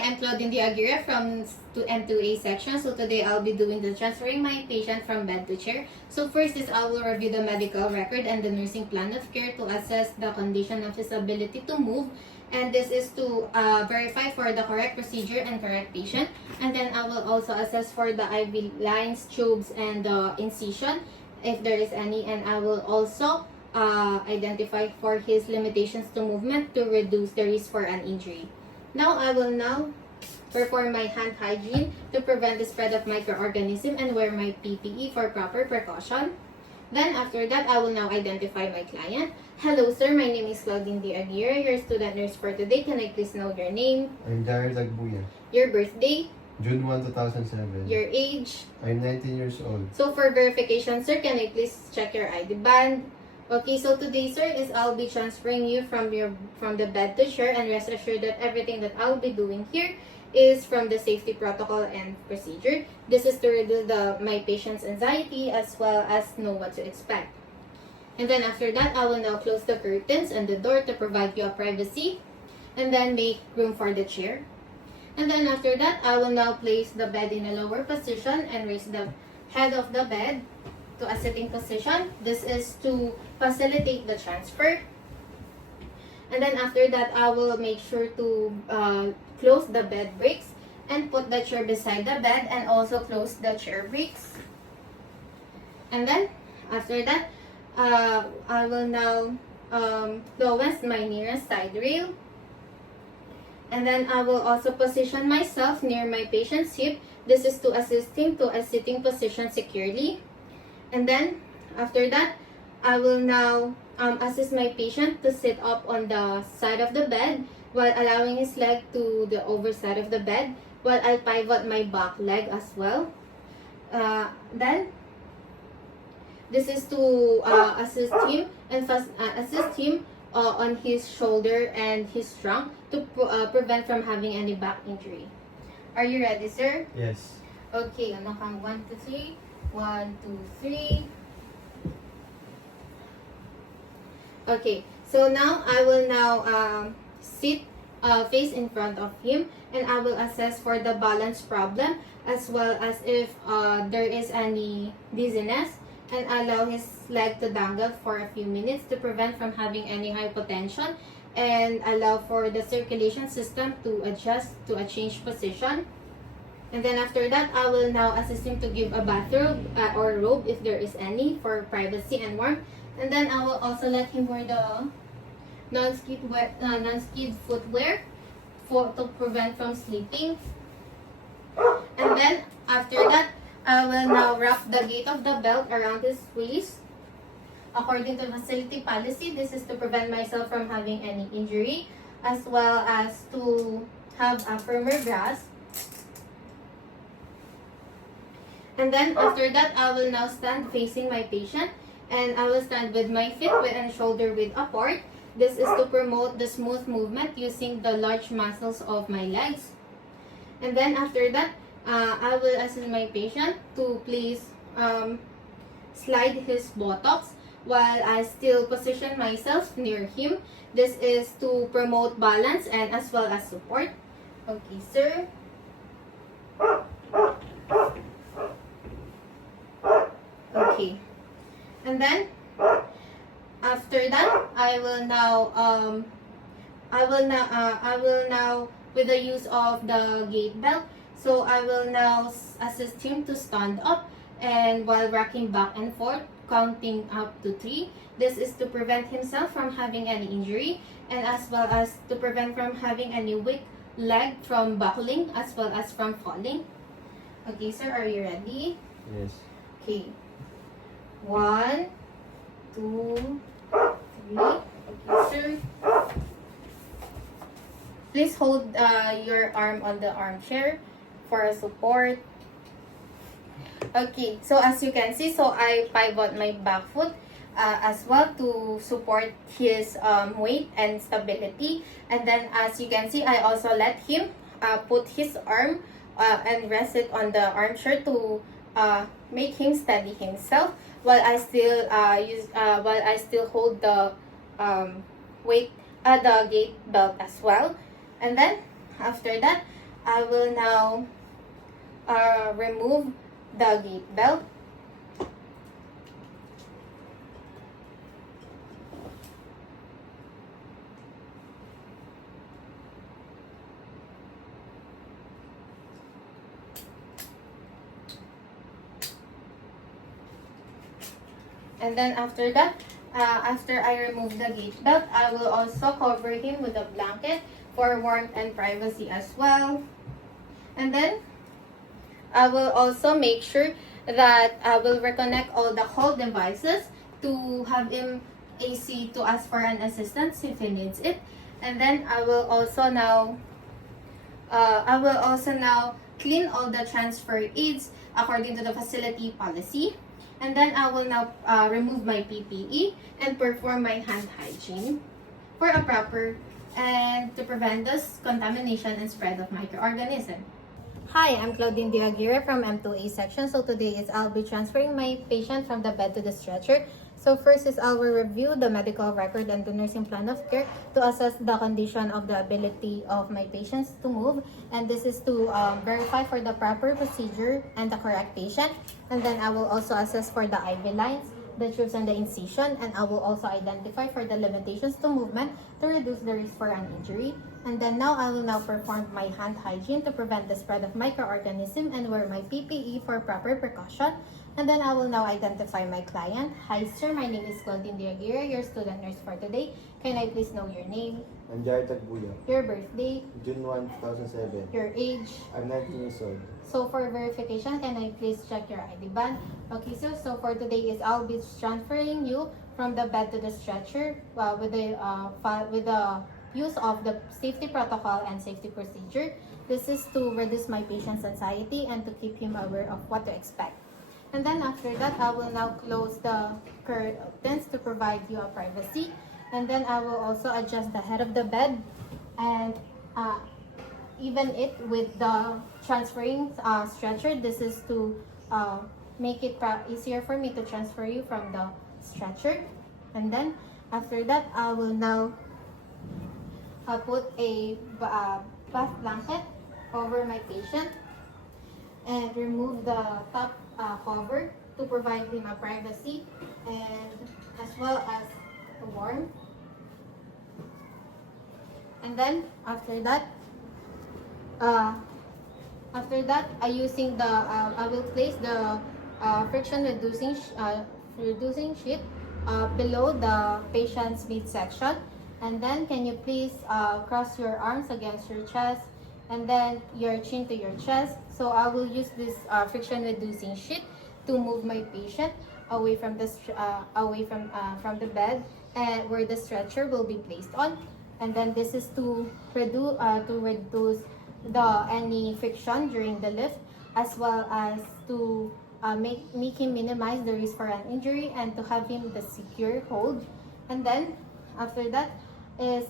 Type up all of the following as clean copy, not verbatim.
I'm Claudine Diaguirre from M2A section. So today I'll be doing the transferring my patient from bed to chair. So first is I will review the medical record and the nursing plan of care to assess the condition of his ability to move. And this is to verify for the correct procedure and correct patient. And then I will also assess for the IV lines, tubes, and the incision if there is any. And I will also identify for his limitations to movement to reduce the risk for an injury. Now I will perform my hand hygiene to prevent the spread of microorganism and wear my PPE for proper precaution. Then after that, I will now identify my client. Hello sir, my name is Claudine Diaguirre, your student nurse for today. Can I please know your name? I'm Jared Agbuya. Your birthday? June 1, 2007. Your age? I'm 19 years old. So for verification sir, can I please check your ID band? Okay, so today sir is I'll be transferring you from the bed to chair, and rest assured that everything that I'll be doing here is from the safety protocol and procedure. This is to reduce my patient's anxiety as well as know what to expect. And then after that, I will now close the curtains and the door to provide you a privacy, and then make room for the chair. And then after that, I will now place the bed in a lower position and raise the head of the bed to a sitting position. This is to facilitate the transfer. And then after that, I will make sure to close the bed bricks and put the chair beside the bed and also close the chair bricks. And then after that, I will now lowest my nearest side rail. And then I will also position myself near my patient's hip. This is to assist him to a sitting position securely. And then after that, I will now assist my patient to sit up on the side of the bed while allowing his leg to the overside of the bed, while I pivot my back leg as well. Then this is to assist him and assist him on his shoulder and his trunk to prevent from having any back injury. Are you ready, sir? Yes. Okay, ano kang 1, 2, 3. 1, 2, 3. Okay, so now I will sit face in front of him, and I will assess for the balance problem as well as if there is any dizziness, and allow his leg to dangle for a few minutes to prevent from having any hypotension, and allow for the circulation system to adjust to a changed position. And then after that, I will now assist him to give a bathrobe or robe if there is any for privacy and warmth. And then I will also let him wear the non-skid footwear to prevent from sleeping. And then after that, I will now wrap the gate of the belt around his waist. According to facility policy, this is to prevent myself from having any injury, as well as to have a firmer grasp. And then after that, I will now stand facing my patient, and I will stand with my feet and shoulder width apart. This is to promote the smooth movement using the large muscles of my legs. And then after that, I will assist my patient to please slide his buttocks while I still position myself near him. This is to promote balance and as well as support. Okay, sir. Okay, and then after that, I will now with the use of the gait belt, so I will now assist him to stand up, and while rocking back and forth, counting up to 3. This is to prevent himself from having any injury, and as well as to prevent from having any weak leg from buckling as well as from falling. Okay, sir, are you ready? Yes. Okay. 1, 2, 3. Okay, sir. Please hold your arm on the armchair for a support. Okay, so as you can see, so I pivot my back foot as well to support his weight and stability. And then as you can see, I also let him put his arm and rest it on the armchair to make him steady himself, while I still hold the weight the gait belt as well. And then after that, I will now remove the gate belt. And then after that, after I remove the gate belt, I will also cover him with a blanket for warmth and privacy as well. And then I will also make sure that I will reconnect all the call devices to have him AC to ask for an assistance if he needs it. And then I will also now clean all the transfer aids according to the facility policy. And then I will now remove my PPE and perform my hand hygiene for a proper and to prevent this contamination and spread of microorganisms. Hi, I'm Claudine Diaguirre from M2A section. So today I'll be transferring my patient from the bed to the stretcher. So first I will review the medical record and the nursing plan of care to assess the condition of the ability of my patients to move. And this is to verify for the proper procedure and the correct patient. And then I will also assess for the IV lines, the tubes and the incision. And I will also identify for the limitations to movement to reduce the risk for an injury. And then now I will now perform my hand hygiene to prevent the spread of microorganism and wear my PPE for proper precaution. And then I will now identify my client. Hi sir, my name is Claudine Diaguirre, your student nurse for today. Can I please know your name, I'm Jared Tagbuya, your birthday, June 1, 2007. your age? I'm 19 years old. So for verification, can I please check your ID band? Okay, so for today I'll be transferring you from the bed to the stretcher with the use of the safety protocol and safety procedure. This is to reduce my patient's anxiety and to keep him aware of what to expect. And then after that, I will now close the curtains to provide you a privacy. And then I will also adjust the head of the bed and even it with the transferring stretcher. This is to make it easier for me to transfer you from the stretcher. And then after that, I will now put a bath blanket over my patient and remove the top cover to provide him a privacy and as well as warmth. And then after that, using the I will place the friction reducing sheet below the patient's midsection. And then can you please cross your arms against your chest and then your chin to your chest. So I will use this friction reducing sheet to move my patient away from the bed and where the stretcher will be placed on. And then this is to reduce any friction during the lift, as well as to make him minimize the risk for an injury and to have him the secure hold. And then after that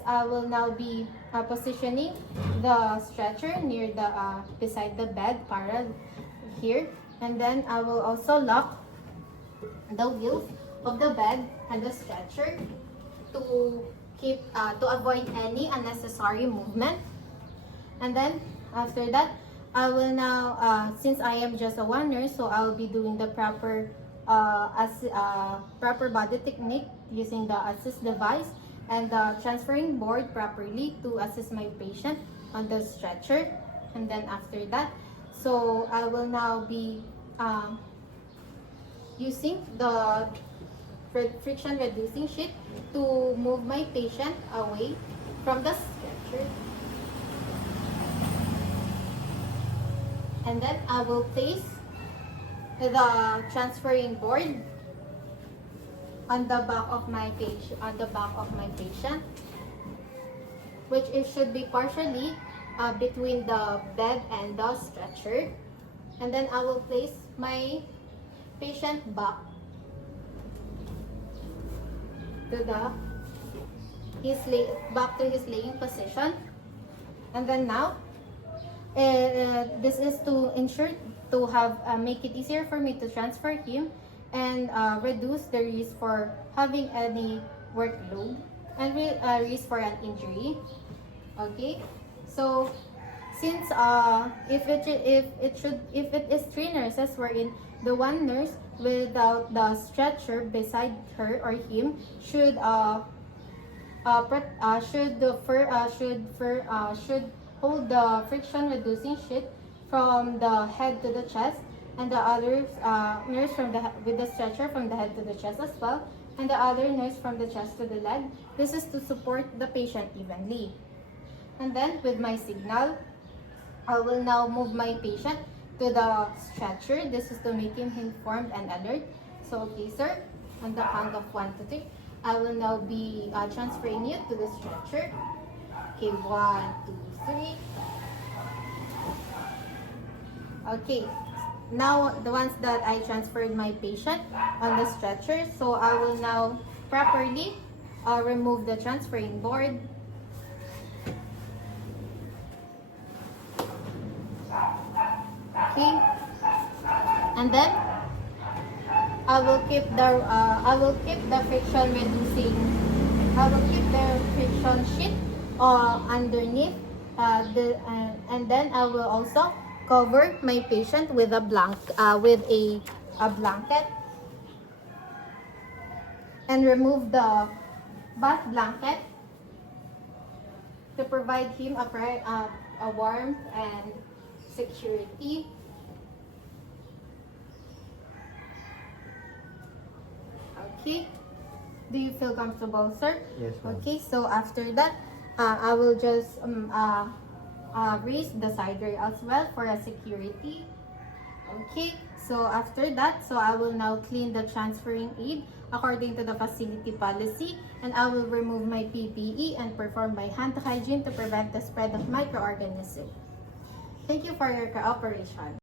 I will now be positioning the stretcher near the beside the bed para here, and then I will also lock the wheels of the bed and the stretcher to avoid any unnecessary movement. And then after that, I will now since I am just a one nurse, so I will be doing the proper body technique using the assist device and the transferring board properly to assist my patient on the stretcher. And then after that, so I will now be using the friction reducing sheet to move my patient away from the stretcher. And then I will place the transferring board on the back of my patient, which it should be partially between the bed and the stretcher. And then I will place my patient back to his laying position. And then now this is to ensure to have make it easier for me to transfer him and reduce the risk for having any workload and risk for an injury. Okay, so Since if it is 3 nurses, wherein the one nurse without the stretcher beside her or him should should hold the friction reducing sheet from the head to the chest, and the other nurse with the stretcher from the head to the chest as well, and the other nurse from the chest to the leg. This is to support the patient evenly. And then with my signal, I will now move my patient to the stretcher. This is to make him informed and alert. So, okay, sir, on the count of 1 to 3, I will now be transferring you to the stretcher. Okay, 1, 2, 3. Okay, now the ones that I transferred my patient on the stretcher, so I will now properly remove the transferring board. Okay, and then I will keep the friction reducing. I will keep the friction sheet underneath and then I will also cover my patient with a blanket and remove the bath blanket to provide him a warmth and security. Okay, do you feel comfortable, sir? Yes, ma'am. Okay, so after that, I will just raise the side rail as well for a security. Okay, so after that, so I will now clean the transferring aid according to the facility policy, and I will remove my PPE and perform my hand hygiene to prevent the spread of microorganisms. Thank you for your cooperation.